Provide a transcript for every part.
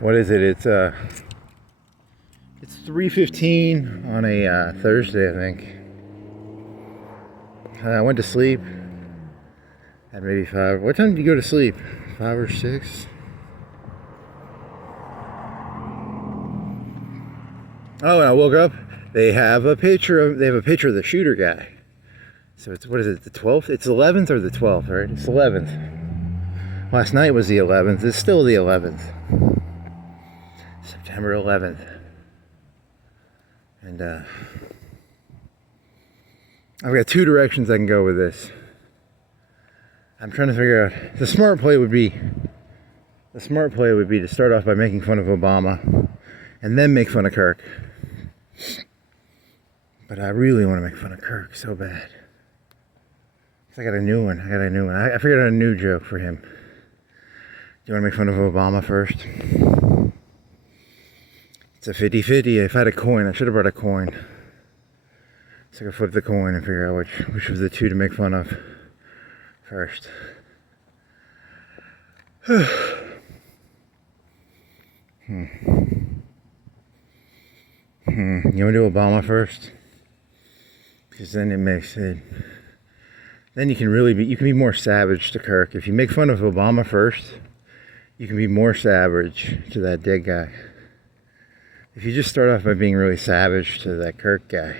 What is it? It's 3:15 on a Thursday, I think. I went to sleep at maybe 5. What time did you go to sleep? 5 or 6? Oh, and I woke up. They have a picture of the shooter guy. So it's, what is it, the 12th? It's 11th or the 12th, right? It's 11th. Last night was the 11th. It's still the 11th. September 11th. And I've got two directions I can go with this. I'm trying to figure out, the smart play would be to start off by making fun of Obama and then make fun of Kirk. But I really want to make fun of Kirk so bad. I got a new one. I figured out a new joke for him. Do you want to make fun of Obama first? It's a 50-50. If I had a coin, I should have brought a coin. So I could flip the coin and figure out which of the two to make fun of first. You want to do Obama first? Because then it makes it... Then you can be more savage to Kirk. If you make fun of Obama first, you can be more savage to that dead guy. If you just start off by being really savage to that Kirk guy,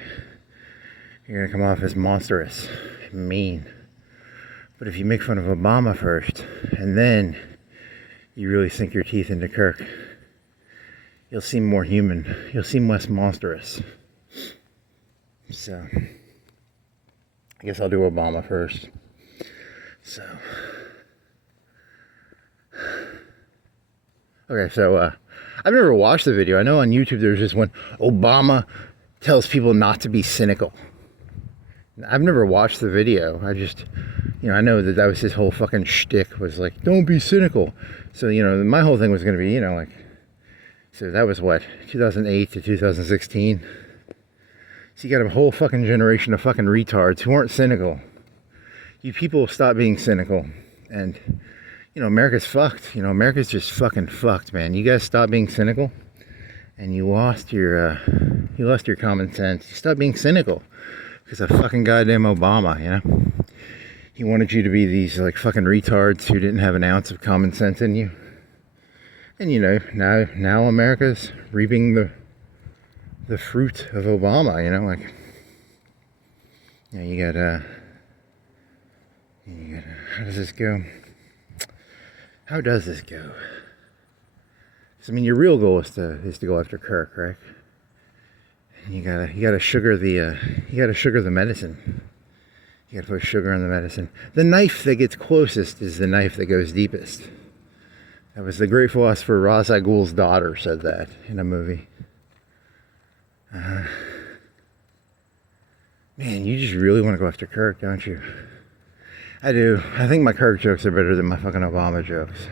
you're going to come off as monstrous, mean. But if you make fun of Obama first, and then you really sink your teeth into Kirk, you'll seem more human. You'll seem less monstrous. So, I guess I'll do Obama first. So, okay, so I've never watched the video. I know on YouTube there's this one, Obama tells people not to be cynical. I've never watched the video. I just, I know that was his whole fucking shtick, was like, don't be cynical. So, my whole thing was going to be, so that was what, 2008 to 2016? So you got a whole fucking generation of fucking retards who aren't cynical. You people stop being cynical. And, America's fucked. America's just fucking fucked, man. You guys stop being cynical. And you lost your common sense. You stop being cynical. Because of fucking goddamn Obama, He wanted you to be these, fucking retards who didn't have an ounce of common sense in you. And, now America's reaping the fruit of Obama, you got, how does this go? How does this go? So, your real goal is to go after Kirk, right? And you gotta sugar the medicine. You gotta put sugar on the medicine. The knife that gets closest is the knife that goes deepest. That was the great philosopher Ra's al Ghul's daughter said that in a movie. Man, you just really want to go after Kirk, don't you? I do. I think my Kirk jokes are better than my fucking Obama jokes.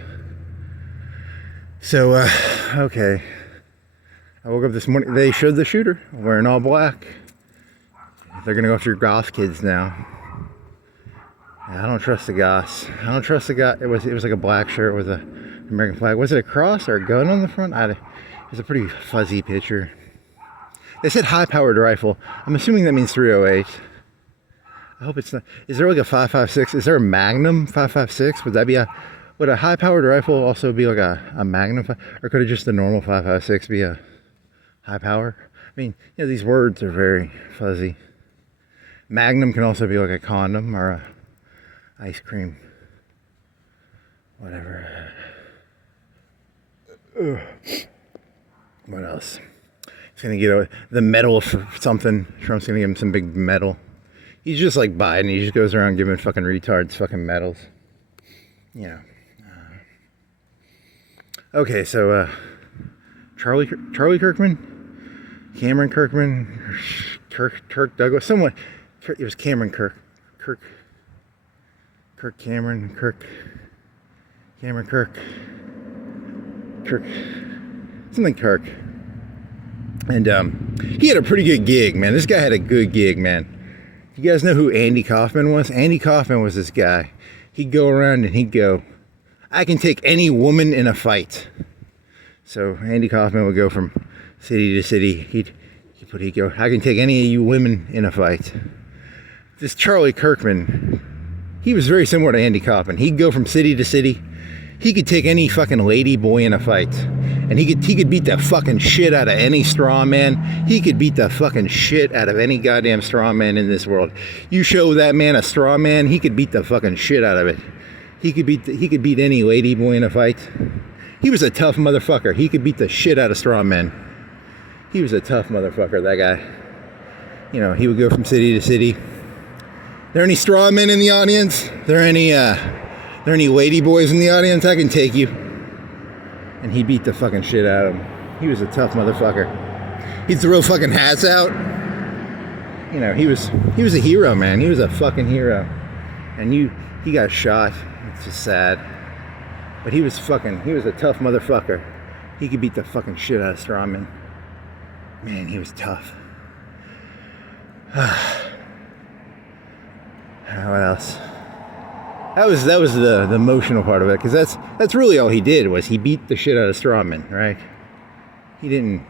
So, okay. I woke up this morning. They showed the shooter wearing all black. They're going to go after goth kids now. I don't trust the goths. I don't trust the goth. It was like a black shirt with a American flag. Was it a cross or a gun on the front? It was a pretty fuzzy picture. They said high-powered rifle. I'm assuming that means 308. I hope it's not. Is there like a 5.56? Is there a Magnum 5.56? Would a high-powered rifle also be like a Magnum? Or could it just the normal 5.56 be a high power? These words are very fuzzy. Magnum can also be like a condom or a ice cream. Whatever. What else? He's gonna get the medal for something. Trump's gonna give him some big medal. He's just like Biden. He just goes around giving fucking retards fucking medals. Okay, so Charlie Kirkman, Cameron Kirkman, Kirk Douglas, someone. It was Cameron Kirk, Cameron Kirk, something Kirk. And he had a pretty good gig, man. This guy had a good gig, man. You guys know who Andy Kaufman was? Andy Kaufman was this guy. He'd go around and he'd go, I can take any woman in a fight. So Andy Kaufman would go from city to city. He'd go, I can take any of you women in a fight. This Charlie Kirkman, he was very similar to Andy Kaufman. He'd go from city to city. He could take any fucking Ladyboy in a fight. And he could beat the fucking shit out of any Strawman. He could beat the fucking shit out of any goddamn Strawman in this world. You show that man a Strawman, he could beat the fucking shit out of it. He could beat any Ladyboy in a fight. He was a tough motherfucker. He could beat the shit out of Strawman. He was a tough motherfucker, that guy. You know, he would go from city to city. There any Strawmen in the audience? There any Ladyboys in the audience? I can take you. And he beat the fucking shit out of him. He was a tough motherfucker. He'd throw fucking hats out. You know, he was a hero, man. He was a fucking hero. And he got shot. It's just sad. But he was a tough motherfucker. He could beat the fucking shit out of Strawman. Man, he was tough. What else? That was the emotional part of it, because that's really all he did, was he beat the shit out of Strawman, right? He didn't,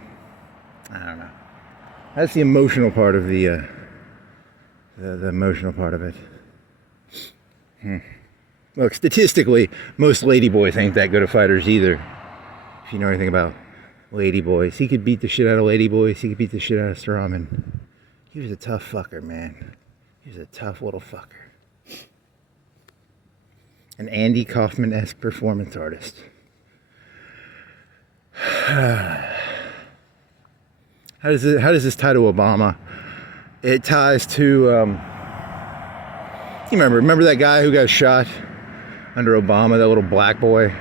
I don't know. That's the emotional part of the emotional part of it. Look, statistically, most Ladyboys ain't that good of fighters either. If you know anything about Ladyboys, he could beat the shit out of Ladyboys. He could beat the shit out of Strawman. He was a tough fucker, man. He was a tough little fucker. An Andy Kaufman-esque performance artist. How does this tie to Obama? It ties to you remember that guy who got shot under Obama, that little black boy?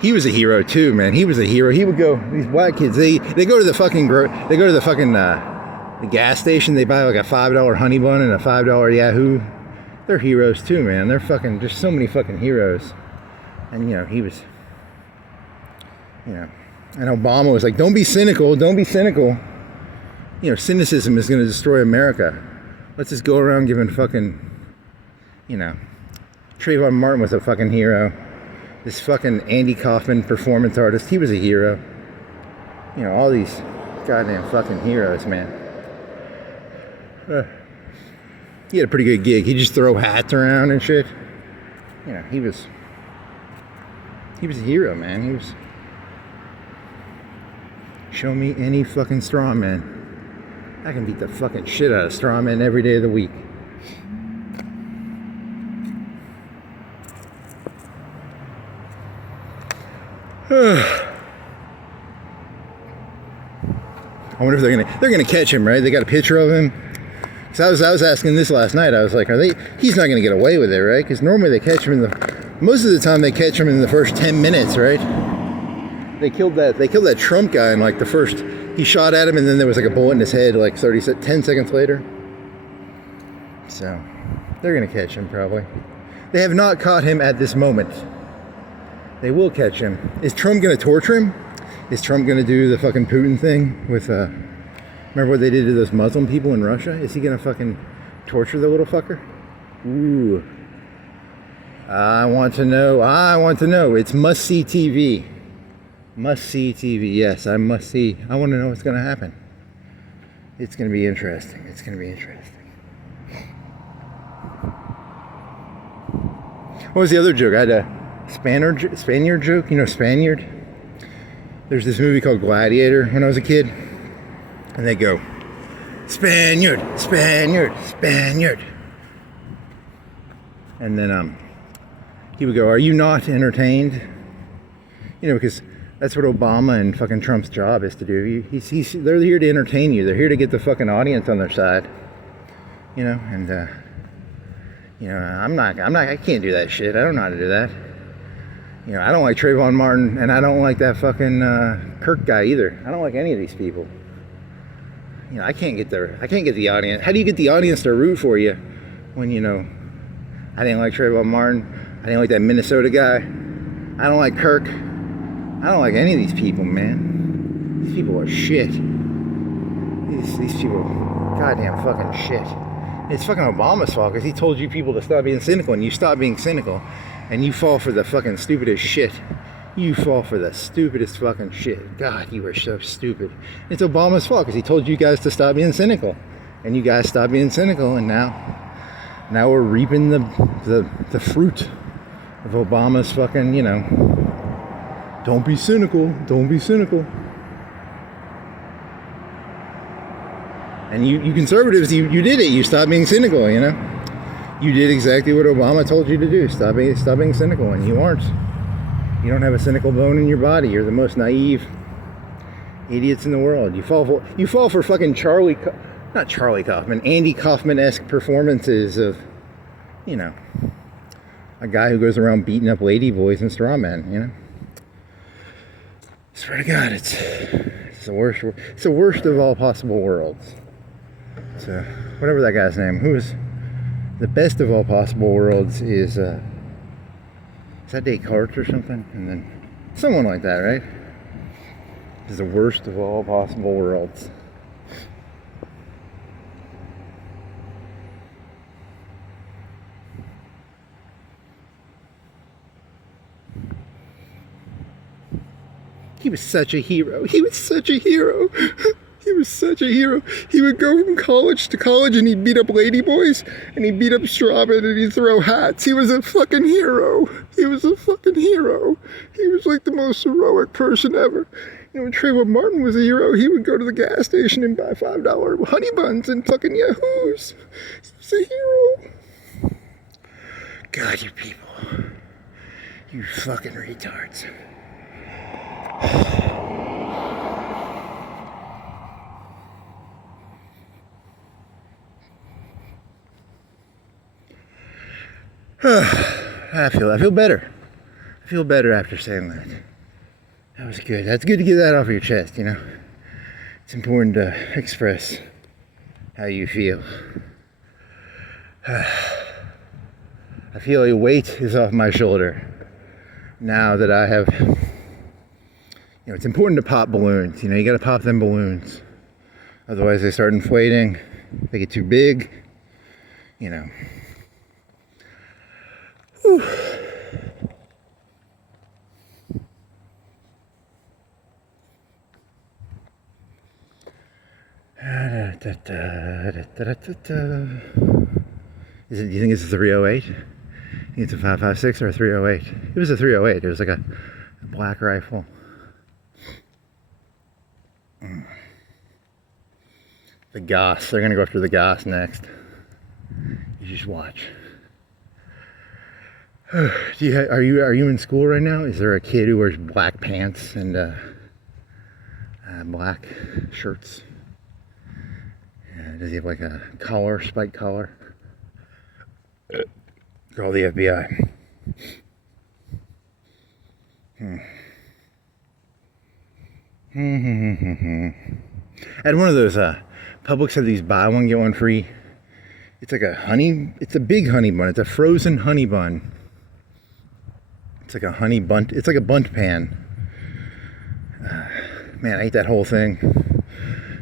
He was a hero too, man. He was a hero. He would go, these black kids, they go to the fucking the gas station, they buy like a $5 honey bun and a $5 Yahoo. They're heroes too, man. They're fucking, just so many fucking heroes. And you know, he was, you know, and Obama was like, don't be cynical, don't be cynical. You know, cynicism is going to destroy America. Let's just go around giving fucking, you know, Trayvon Martin was a fucking hero. This fucking Andy Kaufman performance artist, he was a hero. You know, all these goddamn fucking heroes, man. He had a pretty good gig. He'd just throw hats around and shit. You know, he was a hero, man. He was, show me any fucking Strawman. I can beat the fucking shit out of Strawman every day of the week. I wonder if they're gonna catch him, right? They got a picture of him. So I was asking this last night. I was like, he's not gonna get away with it, right? Because normally they catch him most of the time they catch him in the first 10 minutes, right? They killed that Trump guy in like the first, he shot at him and then there was like a bullet in his head like 10 seconds later. So they're gonna catch him probably. They have not caught him at this moment. They will catch him. Is Trump gonna torture him? Is Trump gonna do the fucking Putin thing with, remember what they did to those Muslim people in Russia? Is he gonna fucking torture the little fucker? Ooh. I want to know. It's must-see TV. Must-see TV, yes, I must see. I want to know what's gonna happen. It's gonna be interesting. It's gonna be interesting. What was the other joke? I had a Spaniard joke. You know Spaniard? There's this movie called Gladiator when I was a kid. And they go, Spaniard, Spaniard, Spaniard. And then he would go, are you not entertained? You know, because that's what Obama and fucking Trump's job is to do. They're here to entertain you. They're here to get the fucking audience on their side. You know, and you know, I can't do that shit. I don't know how to do that. You know, I don't like Trayvon Martin, and I don't like that fucking Kirk guy either. I don't like any of these people. You know, I can't get the audience. How do you get the audience to root for you when, you know, I didn't like Trayvon Martin, I didn't like that Minnesota guy, I don't like Kirk, I don't like any of these people, man. These people are shit. These people, goddamn fucking shit. It's fucking Obama's fault because he told you people to stop being cynical, and you stop being cynical, and you fall for the fucking stupidest shit. You fall for the stupidest fucking shit. God, you are so stupid. It's Obama's fault because he told you guys to stop being cynical. And you guys stopped being cynical, and now we're reaping the fruit of Obama's fucking, you know, don't be cynical, don't be cynical. And you conservatives, you did it. You stopped being cynical, you know. You did exactly what Obama told you to do. Stop being cynical, and you aren't. You don't have a cynical bone in your body. You're the most naive idiots in the world. You fall for fucking not Charlie Kaufman, Andy Kaufman-esque performances of, you know, a guy who goes around beating up ladyboys and strawman, you know. I swear to God, it's the worst. It's the worst of all possible worlds. So, whatever that guy's name, who is the best of all possible worlds is that Descartes or something? And then someone like that, right? Is the worst of all possible worlds. He was such a hero. He was such a hero. He was such a hero. He would go from college to college and he'd beat up ladyboys and he'd beat up Strawman and he'd throw hats. He was a fucking hero. He was a fucking hero. He was like the most heroic person ever. You know, when Trayvon Martin was a hero, he would go to the gas station and buy $5 honey buns and fucking Yahoos. He was a hero. God, you people. You fucking retards. I feel better. I feel better after saying that. That was good. That's good to get that off your chest, you know. It's important to express how you feel. I feel a weight is off my shoulder now that I have, you know, it's important to pop balloons. You know, you got to pop them balloons. Otherwise they start inflating. They get too big, you know. Whew. Do you think it's a 308? You think it's a 5.56 or a 308? It was a 308. It was like a black rifle. The Goss. They're gonna go after the Goss next. You just watch. Are you in school right now? Is there a kid who wears black pants and black shirts? Does he have like a collar, spiked collar? Call the FBI. I had one of those Publix have these buy one get one free. It's like it's a big honey bun. It's a frozen honey bun. It's like a honey bunt. It's like a bunt pan. Man, I ate that whole thing.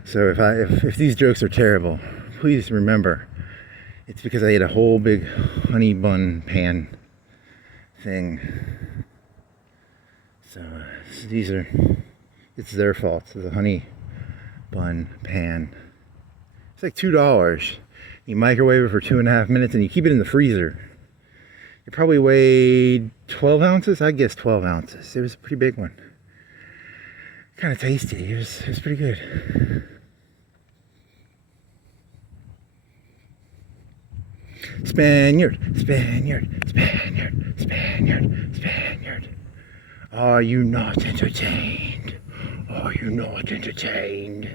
So if these jokes are terrible, please remember, it's because I ate a whole big honey bun pan thing. So it's their fault. It's a honey bun pan. It's like $2. You microwave it for 2.5 minutes and you keep it in the freezer. It probably weighed 12 ounces. I guess 12 ounces. It was a pretty big one. Kind of tasty. It was pretty good. Spaniard, Spaniard, Spaniard, Spaniard, Spaniard. Are you not entertained? Are you not entertained?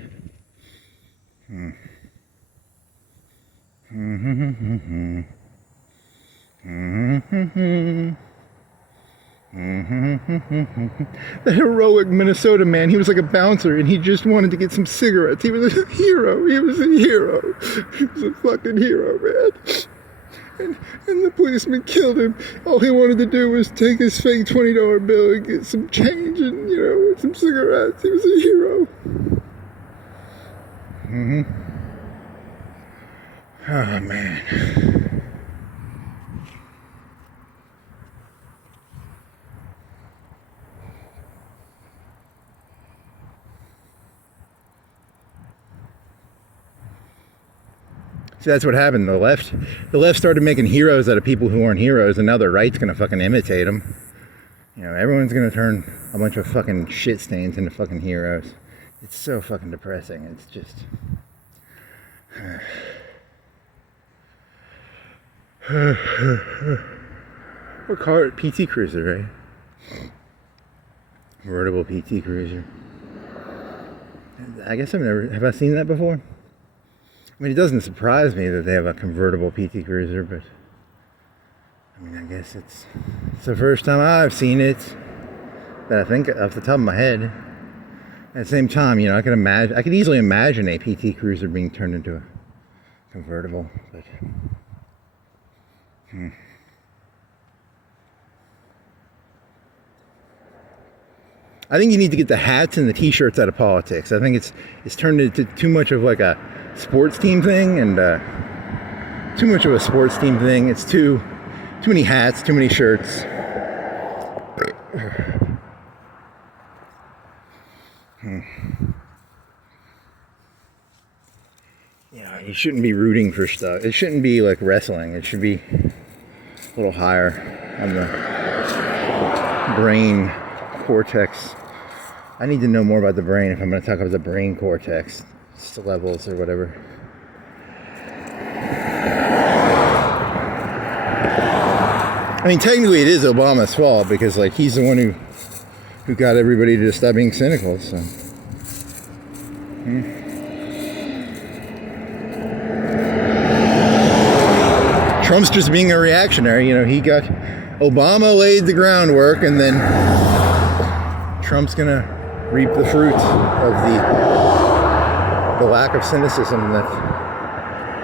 The heroic Minnesota man, he was like a bouncer and he just wanted to get some cigarettes. He was a hero. He was a hero. He was a fucking hero, man. And the policeman killed him. All he wanted to do was take his fake $20 bill and get some change and, you know, some cigarettes. He was a hero. Oh, man. See, that's what happened. The left started making heroes out of people who weren't heroes, and now the right's gonna fucking imitate them. You know, everyone's gonna turn a bunch of fucking shit stains into fucking heroes. It's so fucking depressing. It's just... What car? PT Cruiser, right? Convertible PT Cruiser. I guess have I seen that before? I mean, it doesn't surprise me that they have a convertible PT Cruiser, but I mean, I guess it's the first time I've seen it that I think off the top of my head. At the same time, you know, I could easily imagine a PT Cruiser being turned into a convertible, but I think you need to get the hats and the t-shirts out of politics. I think it's turned into too much of like a sports team thing, and too much of a sports team thing. It's too many hats, too many shirts. You know, you shouldn't be rooting for stuff. It shouldn't be like wrestling. It should be a little higher on the brain cortex. I need to know more about the brain if I'm going to talk about the brain cortex levels or whatever. I mean, technically it is Obama's fault because, like, he's the one who got everybody to stop being cynical, so. Trump's just being a reactionary, you know. Obama laid the groundwork, and then Trump's gonna reap the fruit of the lack of cynicism that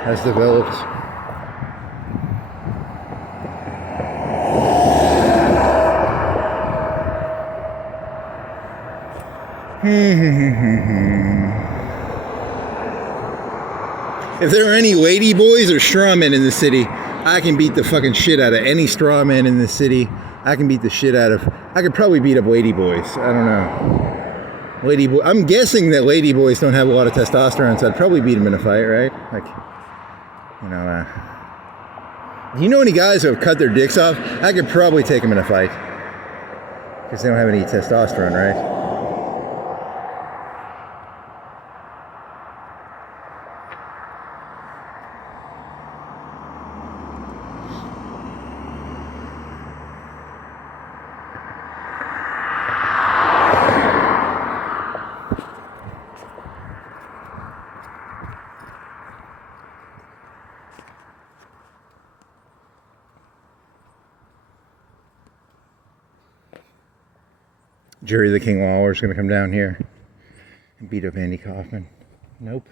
has developed. If there are any Ladyboys or Strawmen in the city, I can beat the fucking shit out of any Strawman in the city. I could probably beat up Ladyboys. I don't know. Ladyboy. I'm guessing that Ladyboys don't have a lot of testosterone, so I'd probably beat them in a fight, right? Like, you know, do you know any guys who have cut their dicks off? I could probably take them in a fight. Because they don't have any testosterone, right? Jerry the King Lawler's going to come down here and beat up Andy Kaufman. Nope.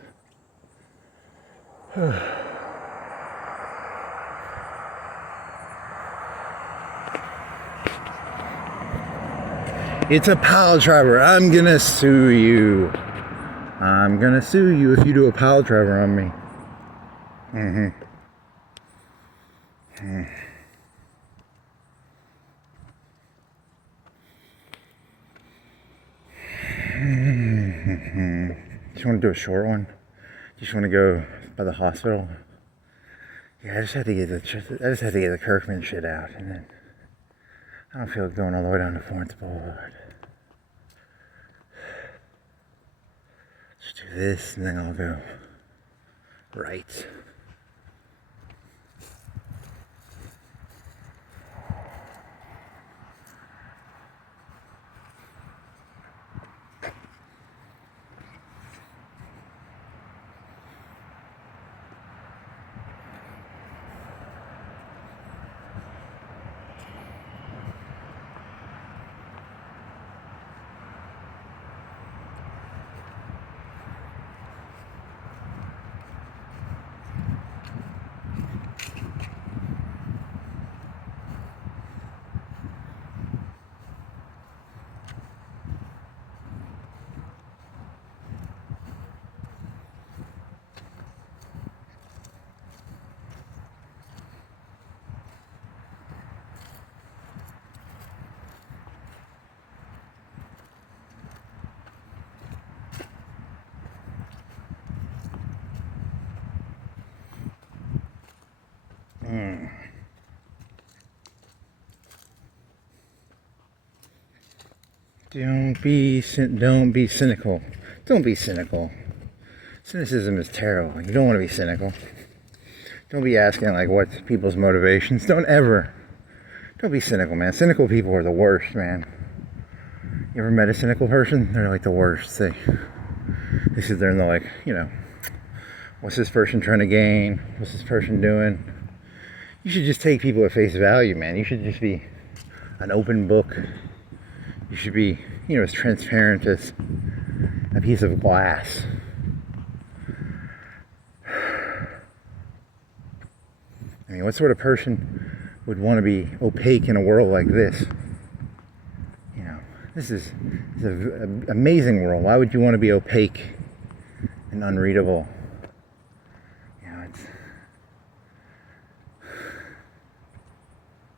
It's a pile driver. I'm going to sue you. I'm going to sue you if you do a pile driver on me. Just want to do a short one. Just want to go by the hospital. Yeah, I just had to get the Kirkman shit out, and then I don't feel like going all the way down to Florence Boulevard. Just do this, and then I'll go right. Don't be cynical. Don't be cynical. Cynicism is terrible. You don't want to be cynical. Don't be asking like what's people's motivations. Don't be cynical, man. Cynical people are the worst, man. You ever met a cynical person? They're like the worst. They sit there and they're like, you know, what's this person trying to gain? What's this person doing? You should just take people at face value, man. You should just be an open book. You should be, you know, as transparent as a piece of glass. I mean, what sort of person would want to be opaque in a world like this? You know, this is an amazing world. Why would you want to be opaque and unreadable? You know, it's...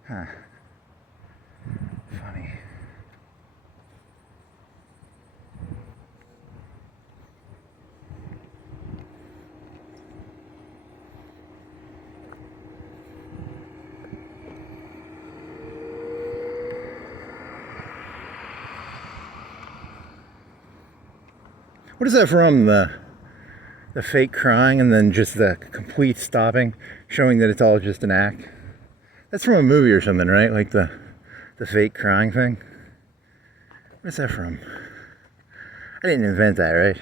Huh. Funny. What is that from? The fake crying and then just the complete stopping, showing that it's all just an act? That's from a movie or something, right? Like the fake crying thing? Where's that from? I didn't invent that, right?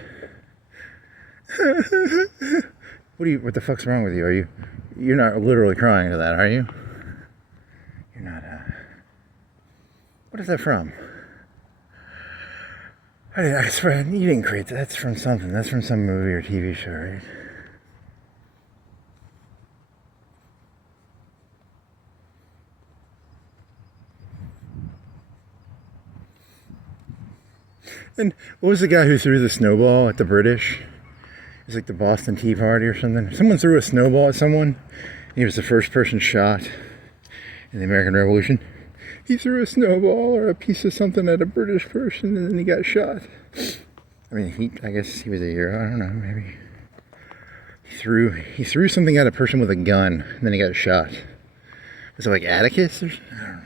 What the fuck's wrong with you? You're not literally crying to that, are you? You're not, what is that from? I swear, you didn't create that. That's from something. That's from some movie or TV show, right? And what was the guy who threw the snowball at the British? It was like the Boston Tea Party or something. Someone threw a snowball at someone. And he was the first person shot in the American Revolution. He threw a snowball or a piece of something at a British person and then he got shot. I mean, I guess he was a hero. I don't know, maybe. He threw something at a person with a gun and then he got shot. Was it like Atticus or something? I don't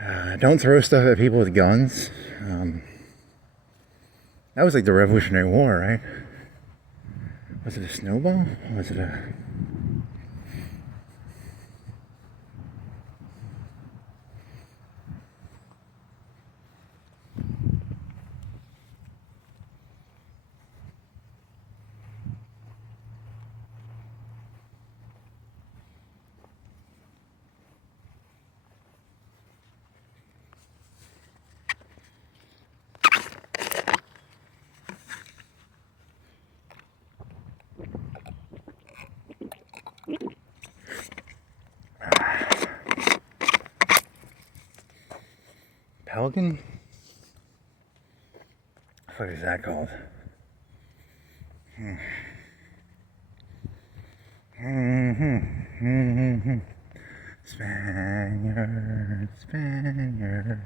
fucking know. Don't throw stuff at people with guns. That was like the Revolutionary War, right? Was it a snowball? Or was it a... Pelican? What is that called? Spaniard, Spaniard.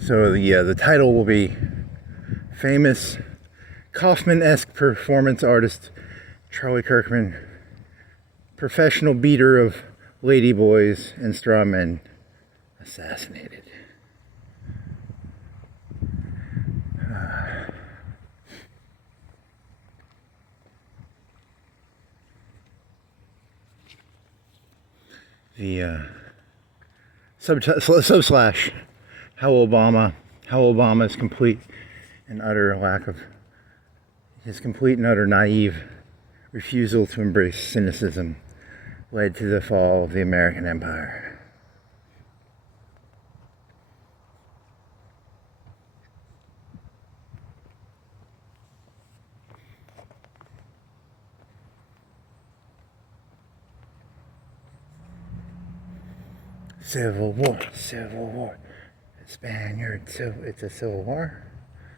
So the title will be famous Kaufman-esque performance artist Charlie Kirkman, professional beater of Ladyboys and Strawman, assassinated. The sub/, how Obama's complete and utter naive refusal to embrace cynicism led to the fall of the American empire. Civil War. Spaniard, it's a civil war.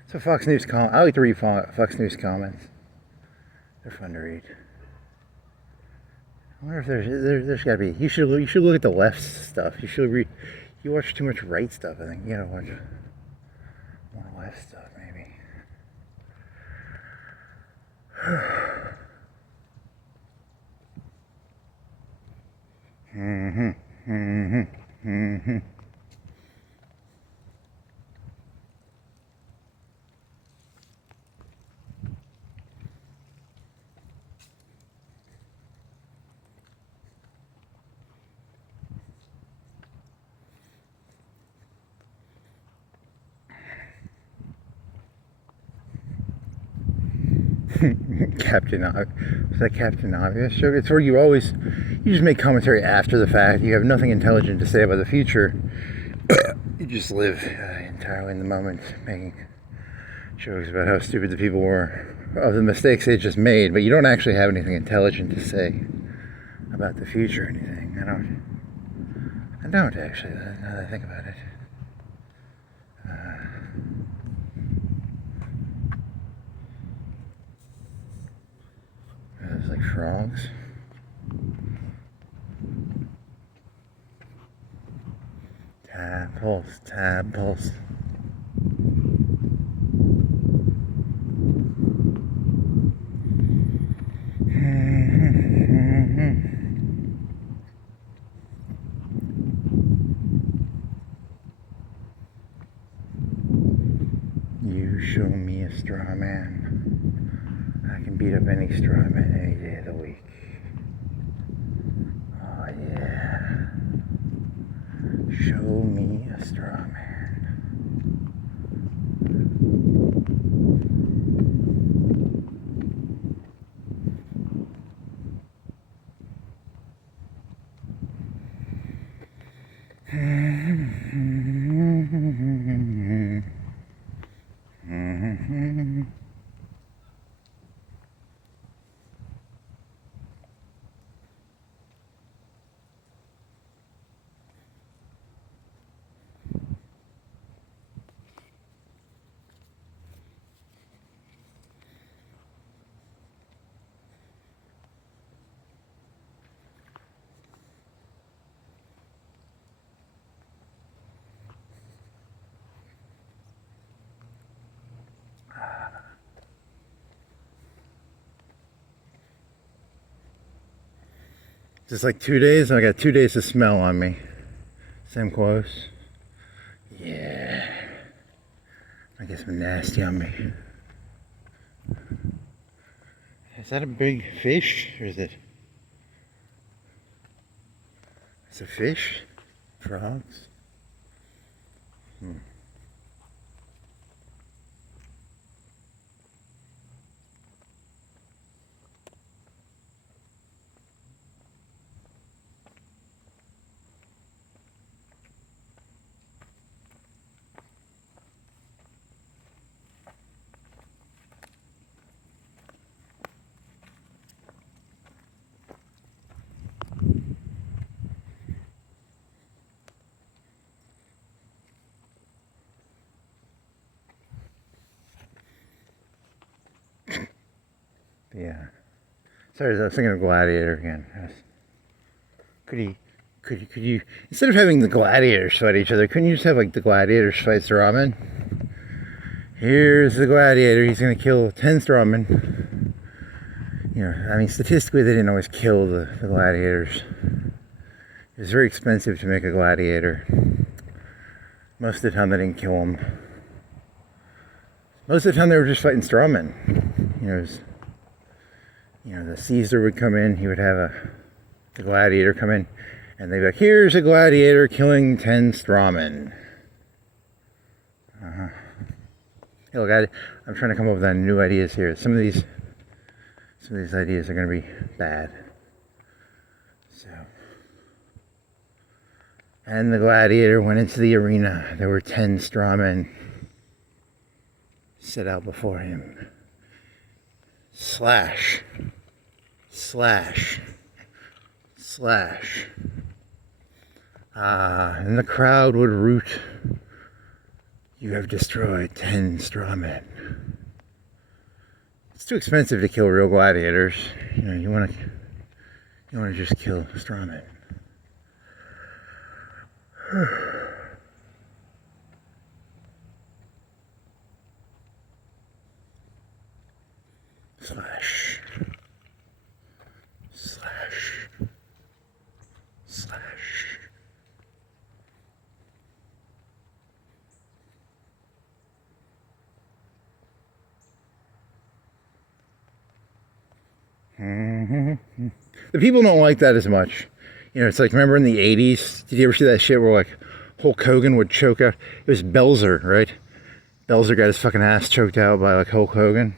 So Fox News I like to read Fox News comments. They're fun to read. I wonder if there's got to be. You should look at the left stuff. You watch too much right stuff. I think you gotta watch more left stuff maybe. Captain was that Captain Obvious joke? It's where you just make commentary after the fact. You have nothing intelligent to say about the future. You just live entirely in the moment, making jokes about how stupid the people were, of the mistakes they just made, but you don't actually have anything intelligent to say about the future or anything. I don't actually, now that I think about it. It's like frogs. Tadpoles. You show me a straw man. I can beat up any strawman any day of the week. Oh yeah. Show me a strawman. Just like 2 days, I got 2 days of smell on me. Same clothes. Yeah. I get some nasty on me. Is that a big fish, or is it? It's a fish? Frogs? Yeah. Sorry, I was thinking of Gladiator again. Could you, instead of having the gladiators fight each other, couldn't you just have like the gladiators fight Strawman? Here's the gladiator, he's gonna kill 10 Strawman. You know, I mean, statistically they didn't always kill the gladiators. It was very expensive to make a gladiator. Most of the time they didn't kill them. Most of the time they were just fighting Strawman. The Caesar would come in, he would have the gladiator come in, and they'd be like, here's a gladiator killing 10 Strawmen. Hey, look, I'm trying to come up with new ideas here. Some of these ideas are going to be bad. So, and the gladiator went into the arena. There were 10 Strawmen set out before him. Slash. And the crowd would root. You have destroyed 10 Strawmen. It's too expensive to kill real gladiators. You want to You want to just kill Strawman. Slash. Slash. Slash. The people don't like that as much. You know, it's like, remember in the 80s, did you ever see that shit where like Hulk Hogan would choke out? It was Belzer, right? Belzer got his fucking ass choked out by like Hulk Hogan.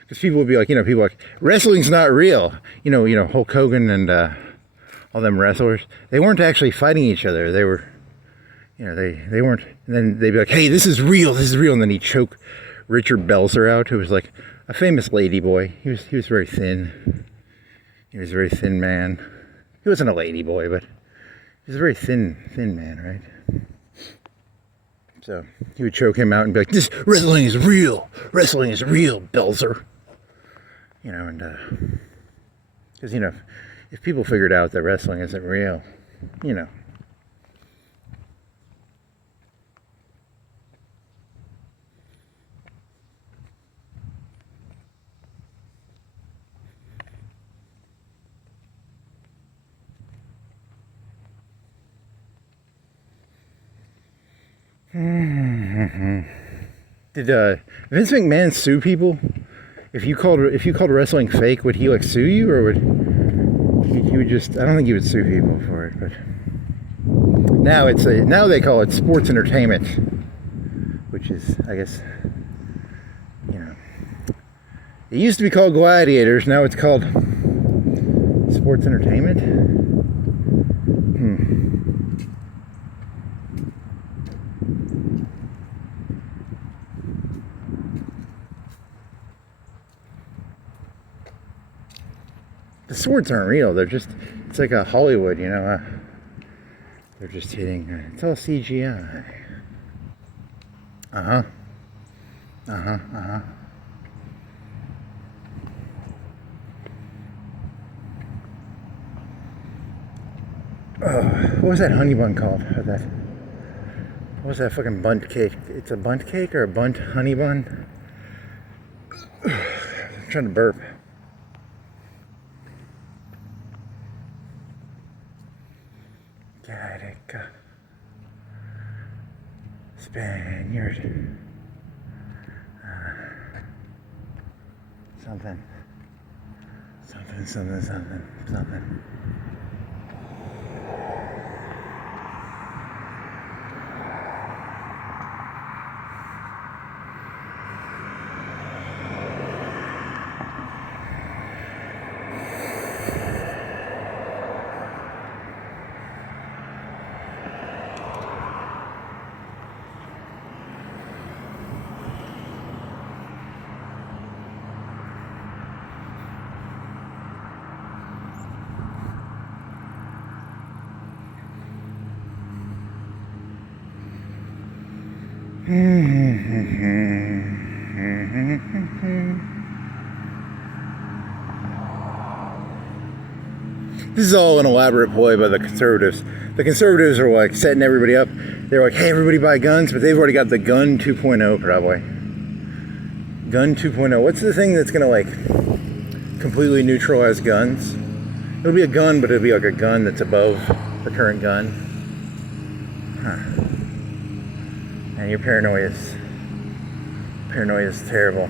Because people would be like, you know, people like, wrestling's not real. You know, Hulk Hogan and all them wrestlers, they weren't actually fighting each other. They were, you know, they weren't. And then they'd be like, hey, this is real. And then he'd choke Richard Belzer out, who was like a famous Ladyboy. He was very thin. He was a very thin man. He wasn't a Ladyboy, but he was a very thin man, right? So he would choke him out and be like, this wrestling is real, Belzer. You know, and because, you know, if people figured out that wrestling isn't real, you know. Did Vince McMahon sue people? If you called wrestling fake, would he like sue you, or would he would just? I don't think he would sue people for it. But now they call it sports entertainment, which is, I guess, you know, it used to be called gladiators. Now it's called sports entertainment. The swords aren't real. They're just, it's like a Hollywood, you know. They're just hitting. It's all CGI. Oh, what was that honey bun called? What was that fucking bunt cake? It's a bunt cake or a bunt honey bun? I'm trying to burp. Gattaca. Spaniard. Something. This is all an elaborate ploy by the conservatives. The conservatives are like setting everybody up. They're like, hey, everybody buy guns, but they've already got the gun 2.0 probably. Gun 2.0. What's the thing that's gonna like completely neutralize guns? It'll be a gun, but it'll be like a gun that's above the current gun. Huh. And your paranoia is terrible.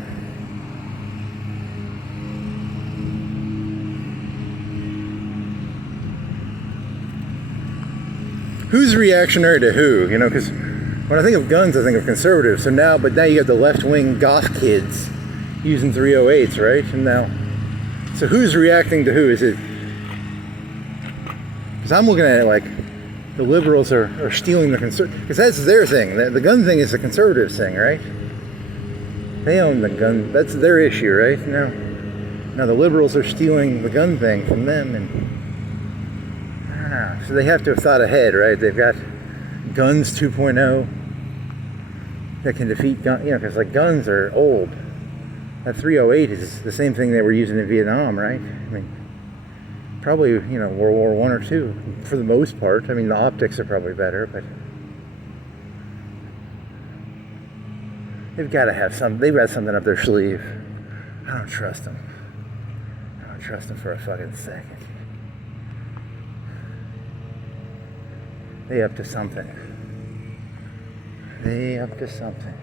Who's reactionary to who? You know, because when I think of guns, I think of conservatives. So now, but now you got the left-wing goth kids using 308s, right? And now, so who's reacting to who? Is it? Because I'm looking at it like the liberals are stealing the conservative, because that's their thing. The gun thing is the conservatives thing, right? They own the gun. That's their issue, right? Now the liberals are stealing the gun thing from them, and I don't know. So they have to have thought ahead, right? They've got guns 2.0 that can defeat gun. You know, because like guns are old. That 308 is the same thing they were using in Vietnam, right? I mean, probably, you know, World War I or II for the most part. I mean, the optics are probably better, but they've got to have some. They've got something up their sleeve. I don't trust them. I don't trust them for a fucking second. They up to something. They up to something.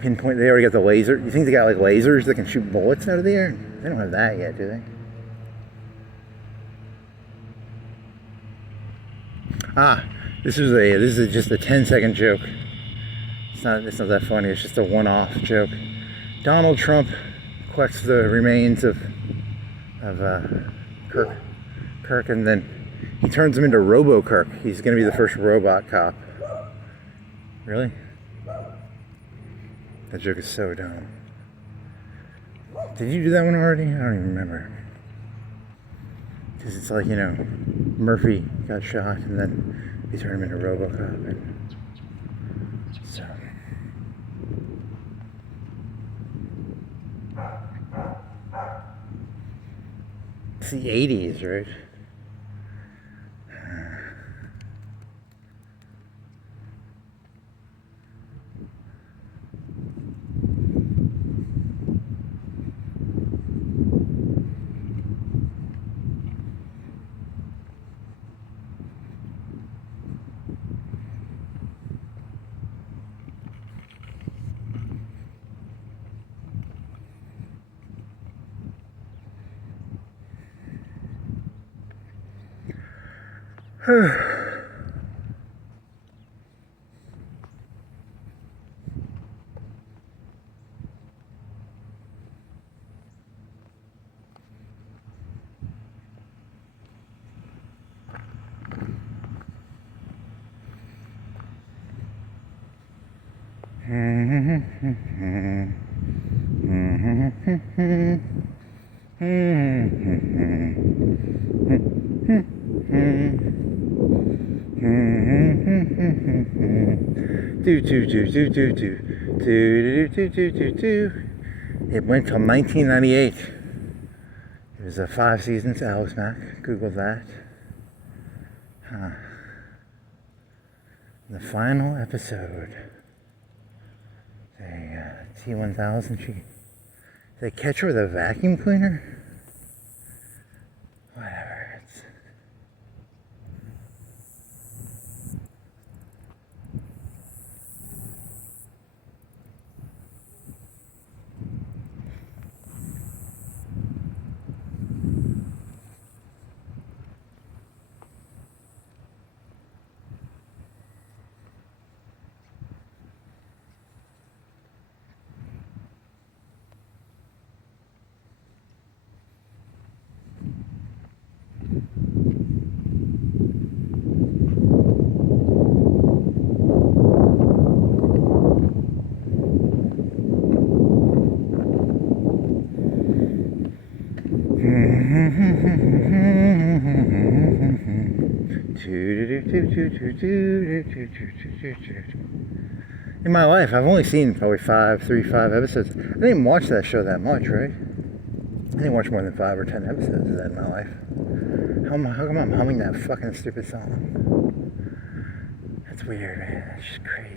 Pinpoint. They already got the laser. You think they got like lasers that can shoot bullets out of the air? They don't have that yet, do they? Ah, this is just a 10-second joke. It's not that funny. It's just a one-off joke. Donald Trump collects the remains of Kirk, and then he turns him into Robo-Kirk. He's going to be the first robot cop. Really? That joke is so dumb. Did you do that one already? I don't even remember. Because it's like, you know, Murphy got shot and then they turned him into Robocop. And so. It's the 80s, right? It went till 1998. It was 5 seasons. Alex Mack, Google that. The final episode. T-1000. They catch her with a vacuum cleaner? Whatever. In my life, I've only seen probably 5 episodes. I didn't even watch that show that much, right? I didn't watch more than 5 or 10 episodes of that in my life. How come I'm humming that fucking stupid song? That's weird, man. That's just crazy.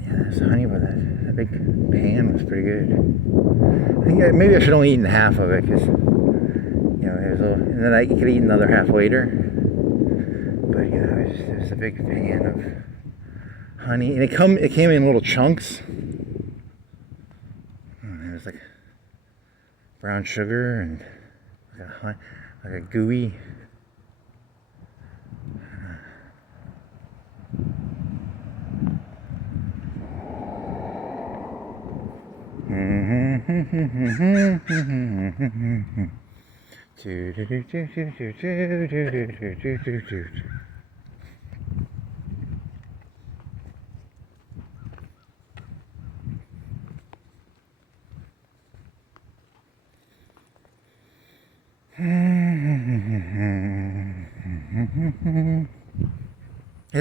Yeah, this honey with that big pan was pretty good. I think maybe I should only eat half of it because, you know, it was a little, and then I could eat another half later. But you know, it was a big pan of honey, and it came in little chunks. It was like brown sugar and like a gooey. Isn't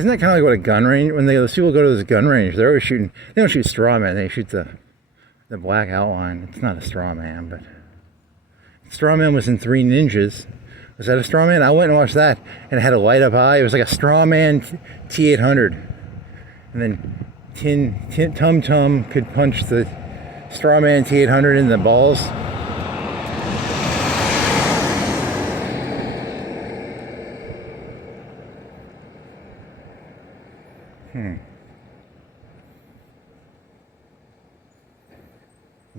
that kind of like what a gun range, when those people go to this gun range, they're always shooting, they don't shoot Strawman, they shoot the black outline. It's not a Strawman, but Strawman was in 3 Ninjas. Was that a Strawman? I went and watched that, and it had a light up eye. It was like a Strawman T800. And then Tum Tum could punch the Strawman T800 in the balls.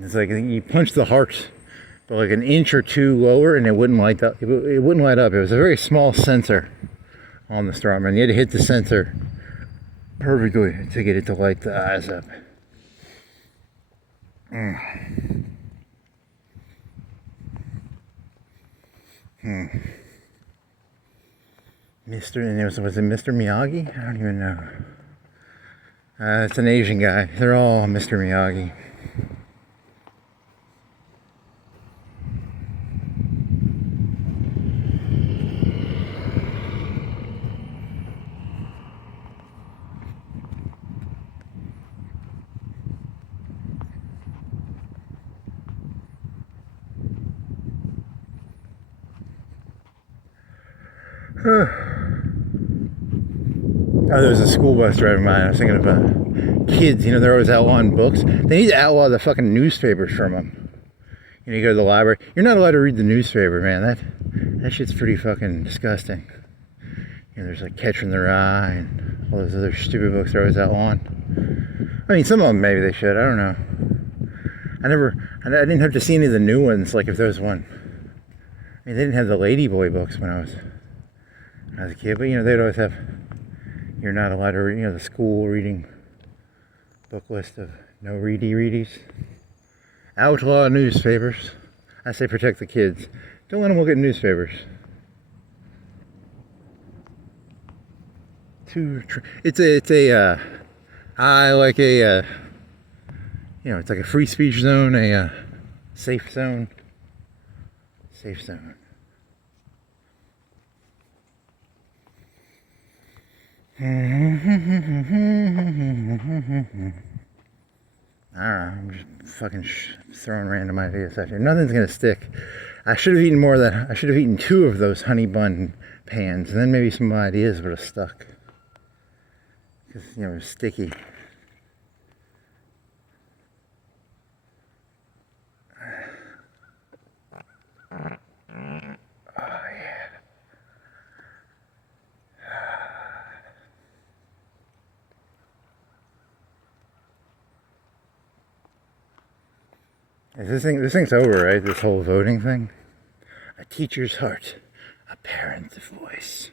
It's like you punch the heart, but like an inch or 2 lower, and it wouldn't light up. It wouldn't light up. It was a very small sensor on the Strawman. You had to hit the sensor perfectly to get it to light the eyes up. Mr. And was it Mr. Miyagi? I don't even know. It's an Asian guy. They're all Mr. Miyagi. Oh, there was a school bus driving by. I was thinking of kids. You know, they're always outlawing books. They need to outlaw the fucking newspapers from them. You know, you go to the library. You're not allowed to read the newspaper, man. That shit's pretty fucking disgusting. You know, there's like Catcher in the Rye and all those other stupid books they're always outlawing. I mean, some of them maybe they should. I don't know. I didn't have to see any of the new ones. Like if there was one. I mean, they didn't have the Ladyboy books when I was a kid, but you know, they'd always have. You're not allowed to read, you know, the school reading book list of no readies. Outlaw newspapers. I say protect the kids. Don't let them look at newspapers. It's like a, you know, it's like a free speech zone, a safe zone. Safe zone. I don't know, I'm just fucking throwing random ideas at you. Nothing's gonna stick. I should have eaten more of that. I should have eaten 2 of those honey bun pans, and then maybe some ideas would have stuck. Because, you know, it was sticky. This thing's over, right? This whole voting thing. A teacher's heart, a parent's voice.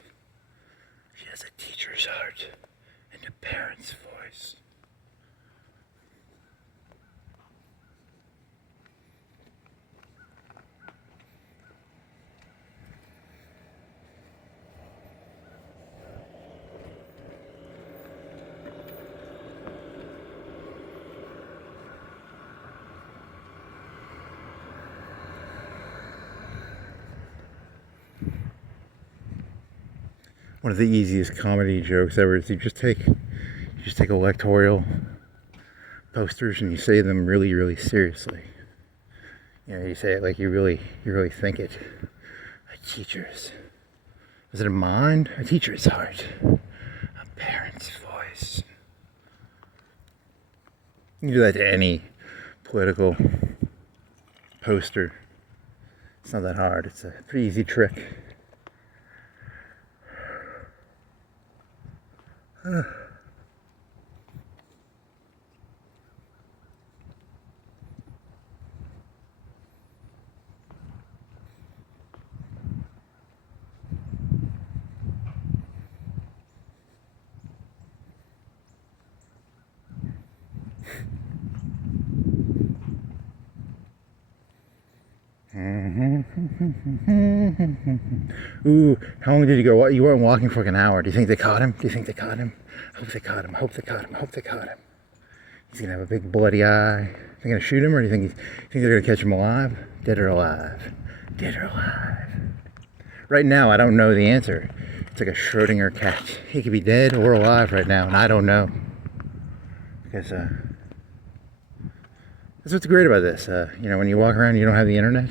She has a teacher's heart and a parent's voice. One of the easiest comedy jokes ever is you just take electoral posters and you say them really, really seriously. You know, you say it like you really think it. A teacher's, is it a mind? A teacher's heart, a parent's voice. You can do that to any political poster. It's not that hard. It's a pretty easy trick. Ooh, how long did you go? You weren't walking for like an hour. Do you think they caught him? Do you think they caught him? I hope they caught him. I hope they caught him. I hope they caught him. He's gonna have a big bloody eye. They're gonna shoot him, or do you think they're gonna catch him alive? Dead or alive? Dead or alive? Right now, I don't know the answer. It's like a Schrodinger cat. He could be dead or alive right now, and I don't know. Because that's what's great about this. You know, when you walk around, and you don't have the internet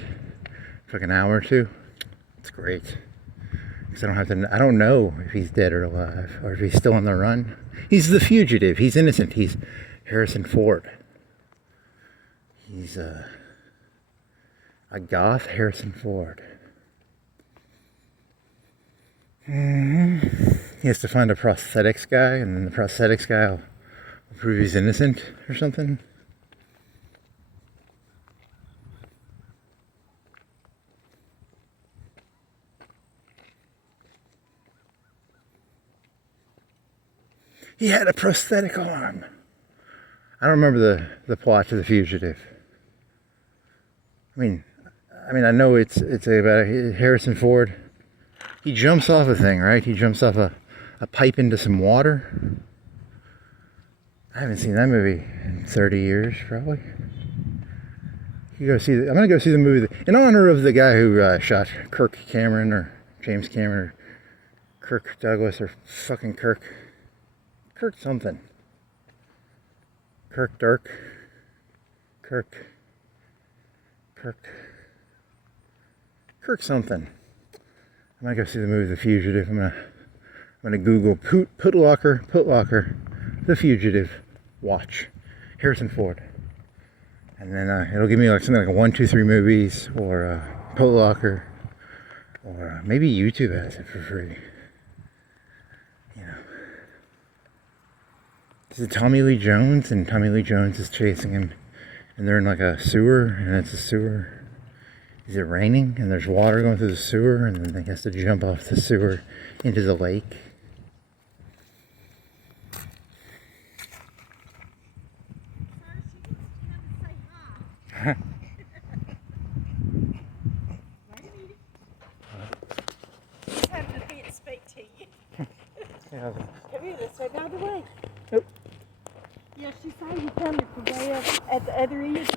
for like an hour or two. It's great. Because I don't know if he's dead or alive, or if he's still on the run. He's the fugitive. He's innocent. He's Harrison Ford. He's a goth Harrison Ford. He has to find a prosthetics guy, and then the prosthetics guy will prove he's innocent or something. He had a prosthetic arm. I don't remember the plot to The Fugitive. I mean, I know it's about Harrison Ford. He jumps off a thing, right? He jumps off a pipe into some water. I haven't seen that movie in 30 years, probably. I'm gonna go see the movie in honor of the guy who shot Kirk Cameron, or James Cameron, or Kirk Douglas, or fucking Kirk something. Kirk something. I'm gonna go see the movie The Fugitive. I'm gonna Google Putlocker, The Fugitive, watch Harrison Ford, and then it'll give me like something like a 1, 2, 3 movies, or Putlocker, or maybe YouTube has it for free. You know, is it Tommy Lee Jones? And Tommy Lee Jones is chasing him, and they're in like a sewer, and it's a sewer. Is it raining and there's water going through the sewer, and then he has to jump off the sewer into the lake? Just have to be and speak to you. Yeah. Come here, this way, by the way. Nope. Yeah, she saw you coming from way up at the other end, and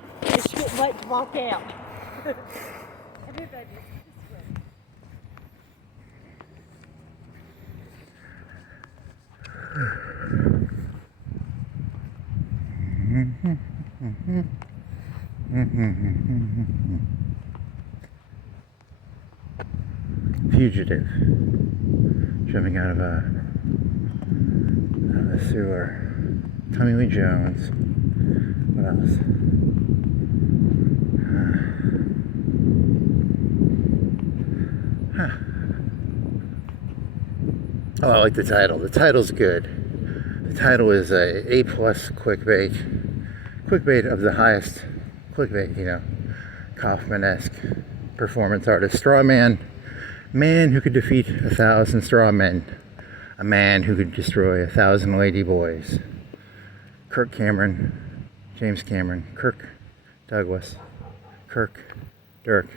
she couldn't wait to walk out. Come here, baby. This way. Fugitive, jumping out of a sewer. Tommy Lee Jones. What else? Oh, I like the title. The title's good. The title is a A+ clickbait. Clickbait of the highest clickbait, you know. Kaufman-esque performance artist. Strawman. Man who could defeat 1,000 straw men. A man who could destroy 1,000 ladyboys. Kirk Cameron. James Cameron. Kirk Douglas. Kirk. Dirk.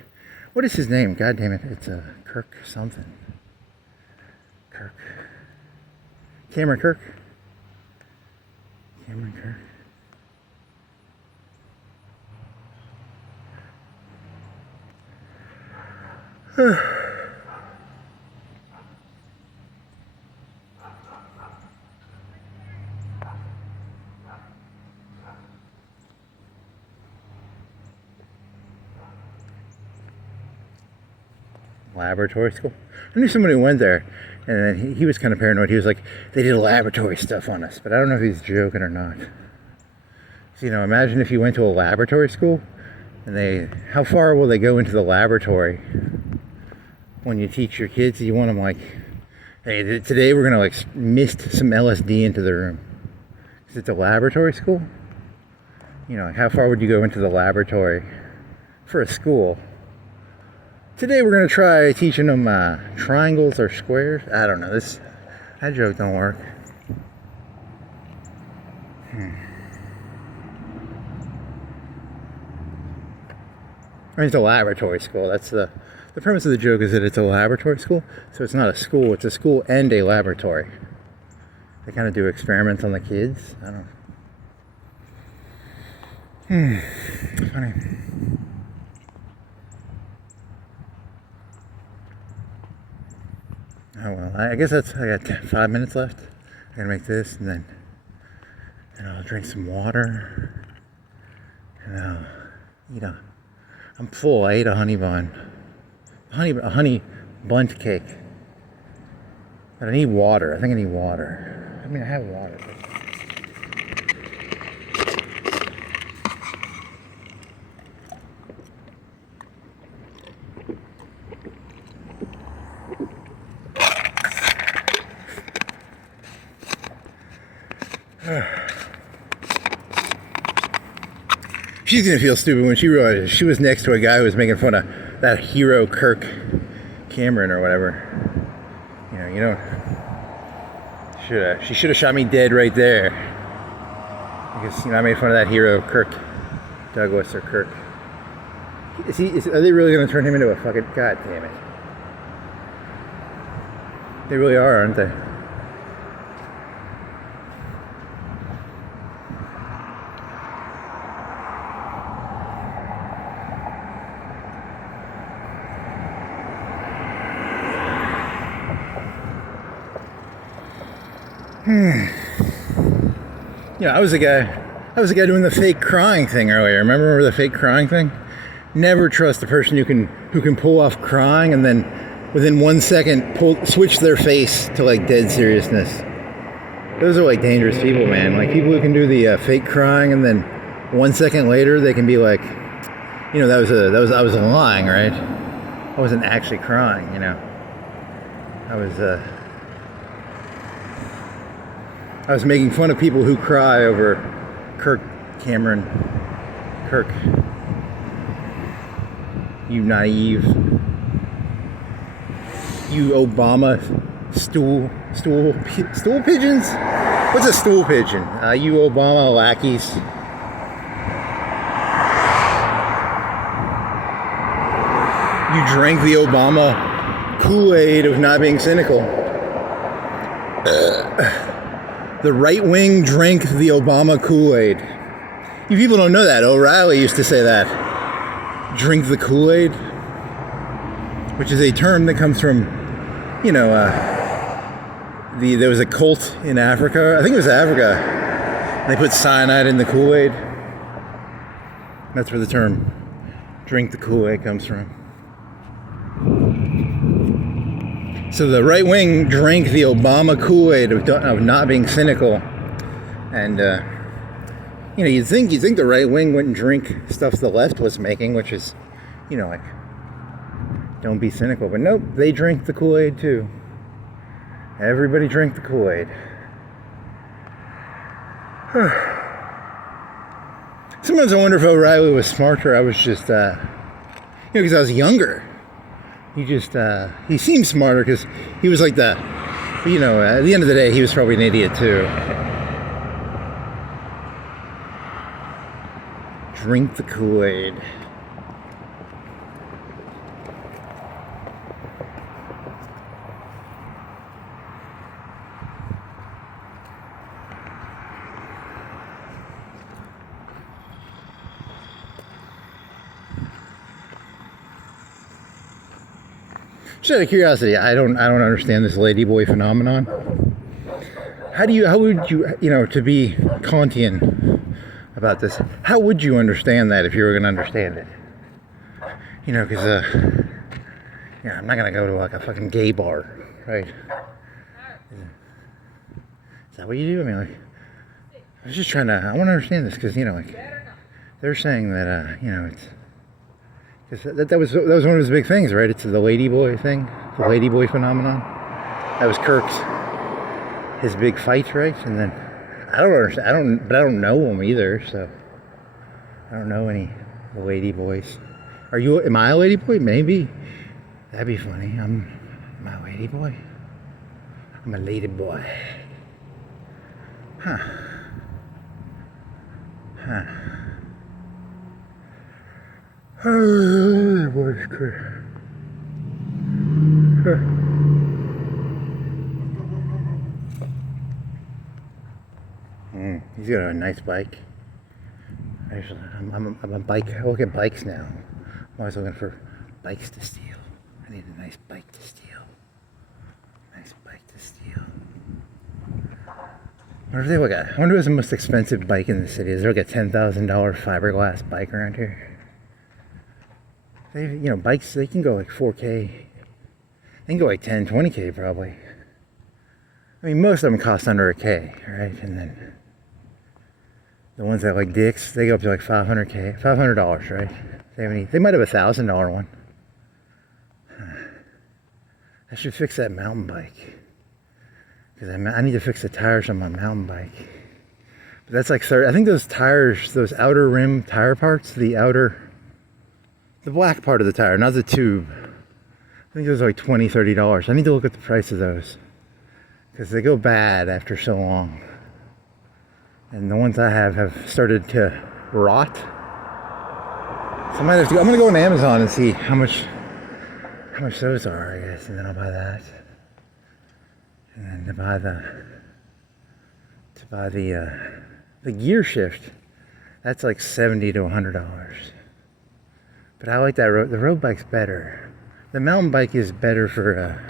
What is his name? God damn it. It's Kirk something. Kirk. Cameron Kirk. Cameron Kirk. Laboratory school. I knew somebody who went there, and then he was kind of paranoid. He was like, they did laboratory stuff on us, but I don't know if he's joking or not. So, you know, imagine if you went to a laboratory school, and how far will they go into the laboratory when you teach your kids? You want them like, hey, today we're gonna like mist some LSD into the room. Because it's a laboratory school. You know, like how far would you go into the laboratory for a school? Today we're going to try teaching them triangles or squares. I don't know. That joke don't work. I mean, it's a laboratory school. That's the The premise of the joke is that it's a laboratory school, so it's not a school, it's a school and a laboratory. They kind of do experiments on the kids. I don't know. Funny. Oh well, I guess I got 5 minutes left. I'm gonna make this and then I'll drink some water and I'll eat I'm full. I ate a honey bun. A honey bundt cake. But I need water. I think I need water. I mean, I have water. She's gonna feel stupid when she realizes she was next to a guy who was making fun of that hero Kirk Cameron or whatever. You know, she should have shot me dead right there. Because I made fun of that hero Kirk Douglas or Kirk. Are they really gonna turn him into a fucking god damn it? They really are, aren't they? I was the guy doing the fake crying thing earlier. Remember the fake crying thing? Never trust the person who can pull off crying and then within 1 second switch their face to like dead seriousness. Those are like dangerous people, man. Like people who can do the fake crying and then 1 second later they can be like, I was lying, right? I wasn't actually crying, I was making fun of people who cry over Kirk. You naïve. You Obama stool pigeons? What's a stool pigeon? You Obama lackeys. You drank the Obama Kool-Aid of not being cynical. The right wing drank the Obama Kool-Aid. You people don't know that. O'Reilly used to say that. Drink the Kool-Aid. Which is a term that comes from, there was a cult in Africa. I think it was Africa. And they put cyanide in the Kool-Aid. That's where the term drink the Kool-Aid comes from. So the right wing drank the Obama Kool-Aid of not being cynical, and you'd think the right wing wouldn't drink stuff the left was making, which is, like don't be cynical. But nope, they drink the Kool-Aid too. Everybody drank the Kool-Aid. Sometimes I wonder if O'Reilly was smarter. I was just, because I was younger. He seemed smarter because he was like at the end of the day, he was probably an idiot too. Drink the Kool-Aid. Just out of curiosity, I don't understand this Ladyboy phenomenon. How would you, to be Kantian about this, how would you understand that if you were going to understand it? Because, I'm not going to go to like a fucking gay bar, right? Is that what you do? I mean, like, I was just I want to understand this because, they're saying that, it's, that was one of his big things, right? It's the Ladyboy thing, the Ladyboy phenomenon. That was his big fight, right? And then I don't understand. I don't know him either, so I don't know any Ladyboys. Am I a Ladyboy? Maybe. That'd be funny. Am I a Ladyboy? I'm a Ladyboy. Huh. Oh, boy, He's got a nice bike. Actually, I'm a bike. I look at bikes now. I'm always looking for bikes to steal. I need a nice bike to steal. Nice bike to steal. I wonder what's the most expensive bike in the city. Is there like a $10,000 fiberglass bike around here? Bikes, they can go like 4K. They can go like 10, 20K probably. I mean, most of them cost under a K, right? And then the ones that like dicks, they go up to like $500, right? They might have a $1,000 one. I should fix that mountain bike. Because I need to fix the tires on my mountain bike. But that's like, I think those tires, those outer rim tire parts, the black part of the tire, not the tube. I think those are like $20, $30. I need to look at the price of those. Because they go bad after so long. And the ones I have started to rot. So I'm going to go on Amazon and see how much those are, I guess, and then I'll buy that. And then to buy the gear shift, that's like $70 to $100. But I like that the road bike's better. The mountain bike is better for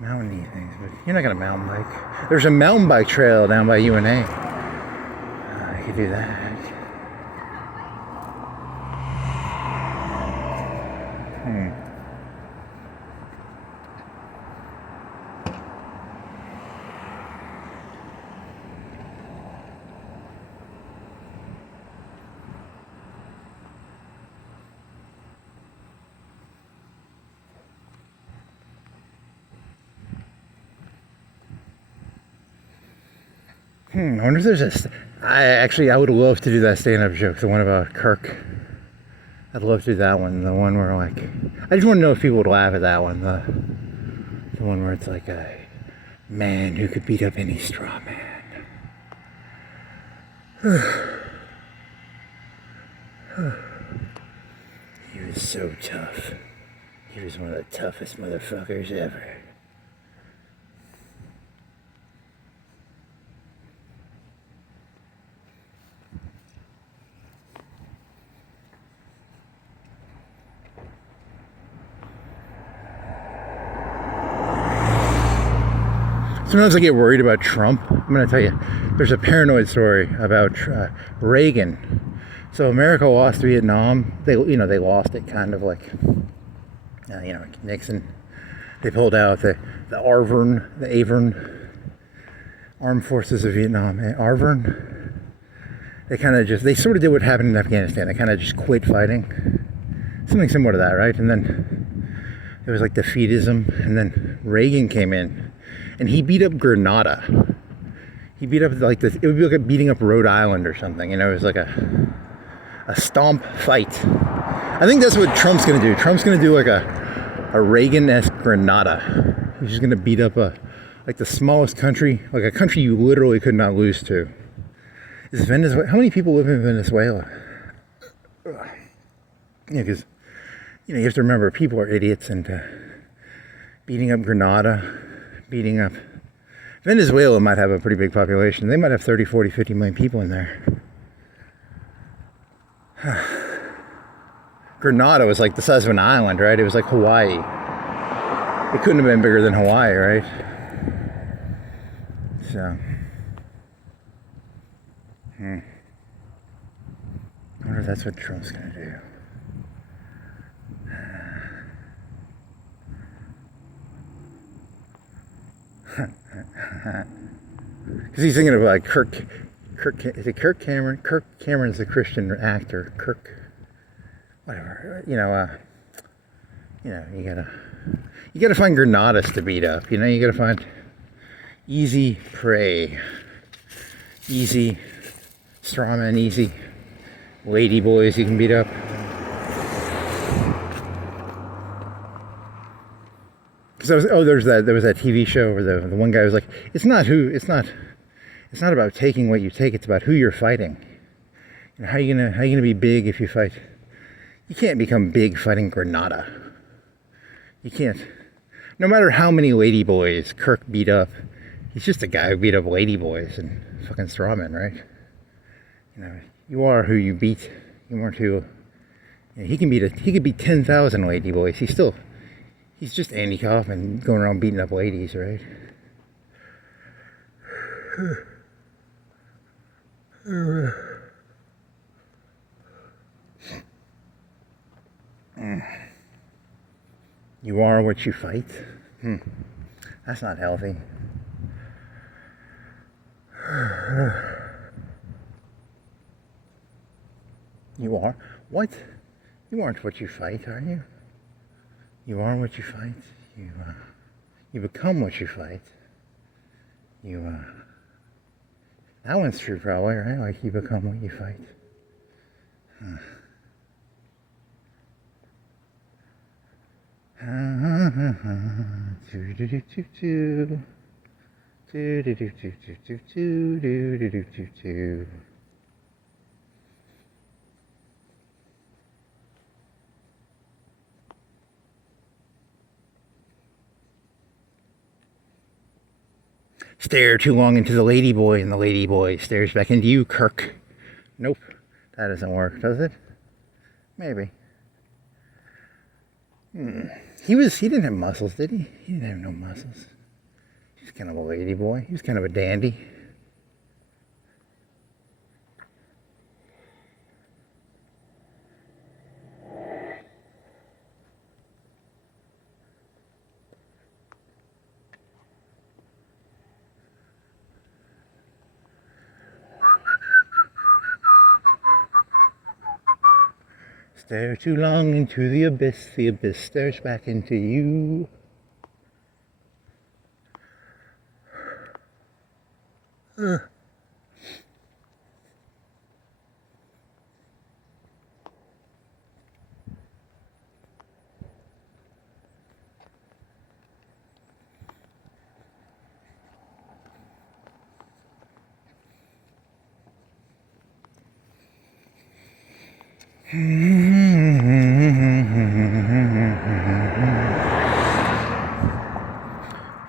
mountainy things, but you're not gonna mountain bike. There's a mountain bike trail down by UNA. I could do that. I wonder if there's I would love to do that stand-up joke, the one about Kirk. I'd love to do that one, the one where like, I just want to know if people would laugh at that one, the one where it's like a man who could beat up any straw man. He was so tough. He was one of the toughest motherfuckers ever. Sometimes I get worried about Trump. I'm going to tell you, there's a paranoid story about Reagan. So America lost Vietnam. They lost it kind of like, Nixon. They pulled out the AVERN, Armed Forces of Vietnam. AVERN. They sort of did what happened in Afghanistan. They kind of just quit fighting. Something similar to that, right? And then there was like defeatism. And then Reagan came in. And he beat up Grenada. He beat up like this. It would be like beating up Rhode Island or something. It was like a stomp fight. I think that's what Trump's gonna do. Trump's gonna do like a Reagan-esque Grenada. He's just gonna beat up like the smallest country, like a country you literally could not lose to. Is Venezuela? How many people live in Venezuela? Because you have to remember, people are idiots, and beating up Grenada. Beating up Venezuela might have a pretty big population. They might have 30, 40, 50 million people in there. Grenada was like the size of an island, right? It was like Hawaii. It couldn't have been bigger than Hawaii, right? So I wonder if that's what Trump's gonna do. Because he's thinking of like Kirk, is it Kirk Cameron? Kirk Cameron's a Christian actor. Kirk, whatever. You gotta find Grenadas to beat up. You gotta find easy prey, easy Strawman, easy Ladyboys you can beat up. So there was that TV show where the one guy was like, it's not about taking what you take, it's about who you're fighting. How you gonna be big if you fight? You can't become big fighting Grenada. You can't. No matter how many ladyboys Kirk beat up, he's just a guy who beat up ladyboys and fucking Strawman, right? You know, you are who you beat. You weren't who. You know, he could beat 10,000 ladyboys. He's just Andy Kaufman going around beating up ladies, right? You are what you fight. That's not healthy. You are what? You aren't what you fight, are you? You are what you fight. You become what you fight. That one's true probably, right? Like you become what you fight. Stare too long into the ladyboy, and the ladyboy stares back into you, Kirk. Nope, that doesn't work, does it? Maybe. He didn't have muscles, did he? He didn't have no muscles. He was kind of a ladyboy. He was kind of a dandy. Stare too long into the abyss stares back into you.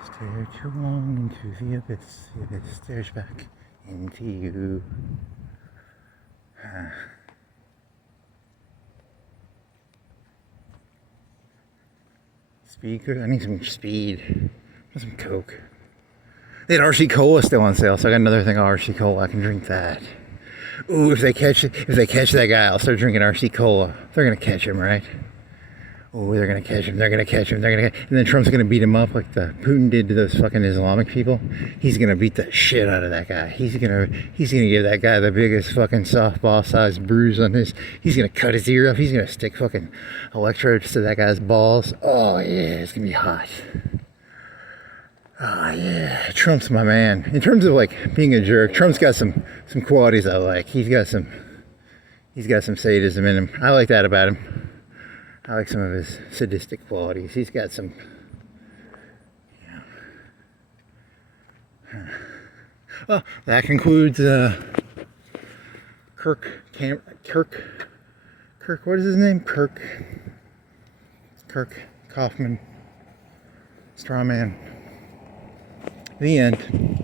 Stare too long into the abyss stares back into you. Speed good? I need some speed. Some Coke. They had RC Cola still on sale, so I got another thing of RC Cola. I can drink that. Ooh, if they catch that guy, I'll start drinking RC Cola. They're gonna catch him, right? Oh, they're gonna catch him. And then Trump's gonna beat him up like the Putin did to those fucking Islamic people. He's gonna beat the shit out of that guy. He's gonna give that guy the biggest fucking softball-sized bruise on his. He's gonna cut his ear off. He's gonna stick fucking electrodes to that guy's balls. Oh yeah, it's gonna be hot. Oh yeah, Trump's my man. In terms of like being a jerk, Trump's got some qualities I like. He's got some sadism in him. I like that about him. I like some of his sadistic qualities. He's got some. Well, that concludes Kirk. What is his name? Kirk Kaufman. Strawman. The end.